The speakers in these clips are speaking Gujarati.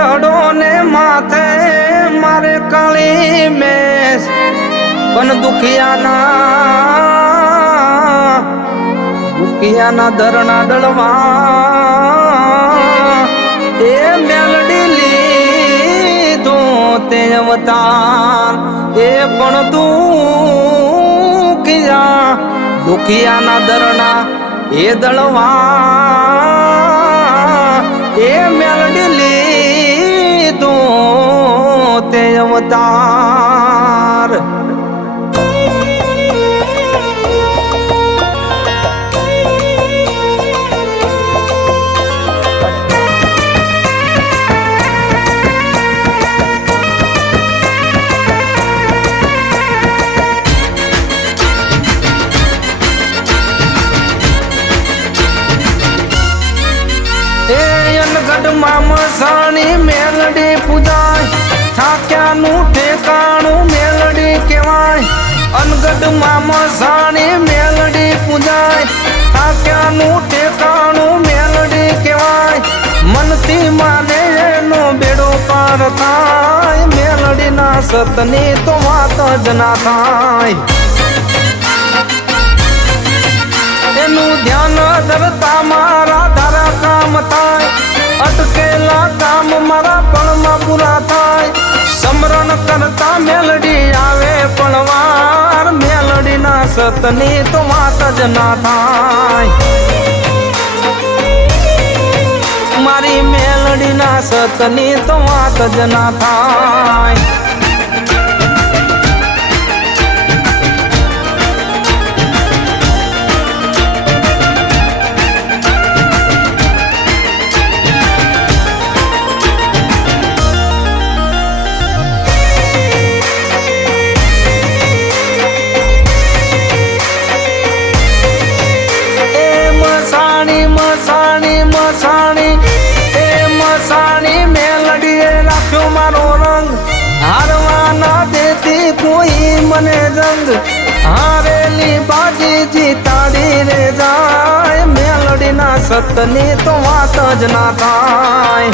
હડો ને માથે મારે કાળી મેસ પણ દુખિયાના ધરણા દળવા એ મેલડી લીધું તે અવતાર એ પણ દુખિયાના ધરણા એ દળવા એ મેલડી લીધું તે અવતાર મસાણી મેલડી પૂજાય થાક્યાનું ઠેકાણું મેલડી કહેવાય અનગઢમાં મસાણી મેલડી પૂજાય થાક્યાનું ઠેકાણું મેલડી કહેવાય મનથી માને એનો બેડો પાર થાય મેલડીના સતની તો વાત જ ના થાય એનું ધ્યાન ધરતા મારા ધારા કામ થાય અટકેલા કામ મારા પળમાં પૂરા થાય સમરણ કરતા મેલડી આવે પળવાર મેલડીના સતની તો વાત જ ના થાય મારી મેલડીના સતની તો વાત જ ના થાય મસાણી મેલડીએ રાખ્યો મારો રંગ હારવા ના દેતી કોઈ મને જંગ હારેલી બાજી જીતાડી રે જાય મેલડીના સતની તો વાત જ ના થાય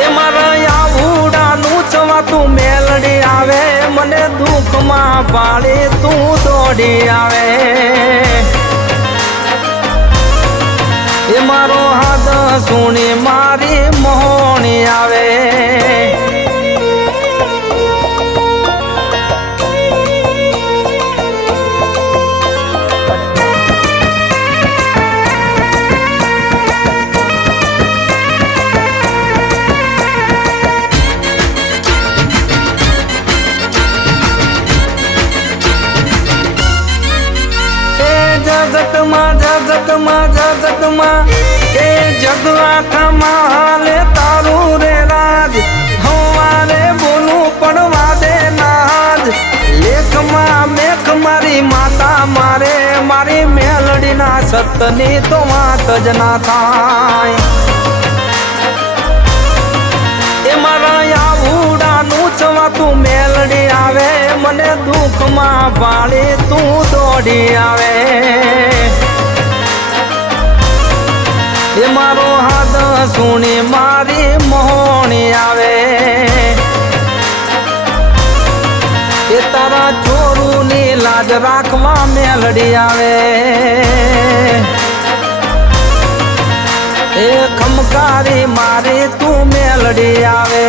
એ મારા આવડાનું ચવાતું મેલડી આવે મને દુઃખમાં પાડી તું દોડી આવે એ મારો હાથ સુણી મારી મોહણી આવે જગતમાં એ જગ આખામાં હાલે તારું રે રાજ હવારે બોલું પડવા દે નાજ લેખમાં મેખ મારી માતા મારે મારી મેલડીના સતની તો વાત જ ના થાય એ મારા આવડાનું ચવાતું મેલડી આવે મને દુઃખમાં પાડી તું દોડી આવે એ મારો હાથ સુણી મારી મોહણી આવે એ તારા ચોરુની લાજ રાખવા મેલડી આવે એ ખમકારી મારી તું મેલડી આવે